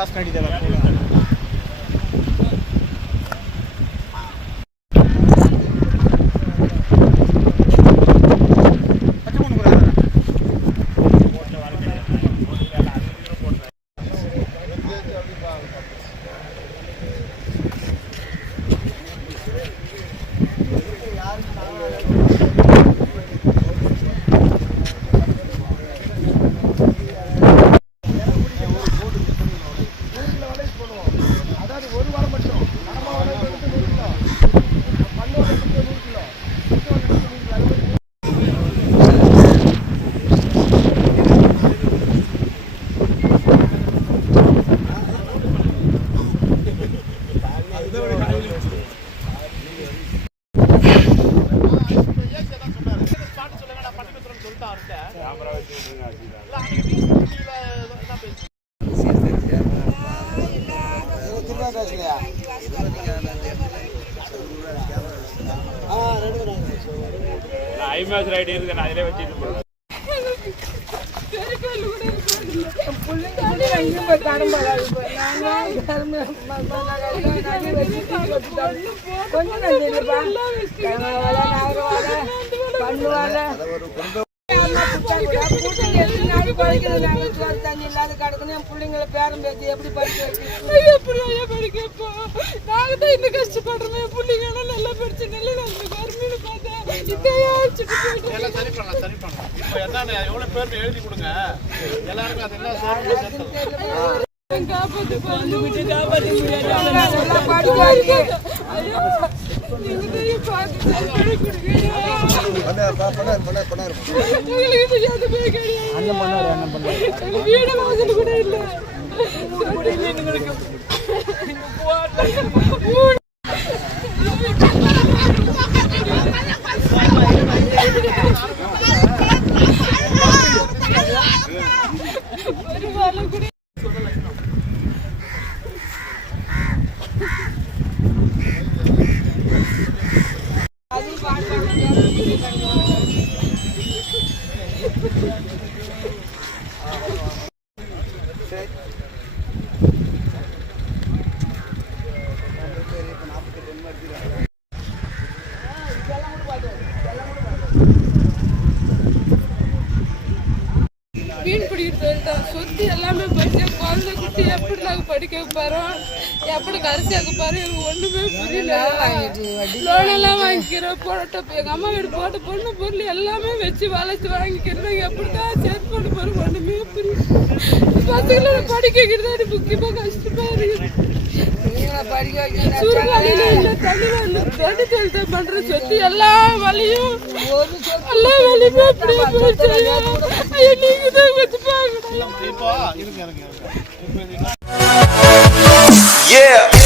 வாசனை அடித்தவ ஐமாஸ் ரைடு இருக்கு நான் அதிலே வச்சிட்டு போறேன் தண்ணி இல்லாத கிடக்குன்னு என் பிள்ளைங்களை பேரம் பேசி எப்படி படிக்க படிக்கப்போ நாங்க தான் இன்னும் கஷ்டப்படுறோம். என் பிள்ளைங்க நல்லா படிச்சு நல்லா கருமையில பார்த்தேன் எல்லாம் சரி பண்ணலாம் சரி பண்ணலாம். இப்போ என்ன எவ்வளவு பேர் எழுதி கொடுங்க எல்லாருக்கும் அதெல்லாம் காப்பாத்தி வீடு வாசல் கூட இல்ல மீன் பிடிக்கிறது சொத்து எல்லாமே போயிட்டு குழந்தை குட்டி எப்படி நாங்கள் படிக்க வைப்பாரோம் எப்படி கரிசி ஆக்க பாரு எனக்கு ஒன்றுமே புரியல. லோனெல்லாம் வாங்கிக்கிறோம் போட்ட எங்கள் அம்மா வீடு போட்ட பொண்ணு பொருள் எல்லாமே வச்சு வளைச்சி வாங்கிக்கிறோம். எப்படி தான் சேர்த்து போட்டு போகிறோம் ஒன்றுமே புரியல. பசங்களை படிக்க வைக்கிறது அது முக்கியமாக கஷ்டமாக இருக்குது. சூறாவளியில இல்லை தண்ணியில் இல்லை தண்ணி தொழில் பண்ணுற சொத்து எல்லா வழியும் எல்லா வழியுமே அப்படியே போயிடுச்சு. நீங்க தான் கொஞ்சம் பார்க்கணும். Yeah.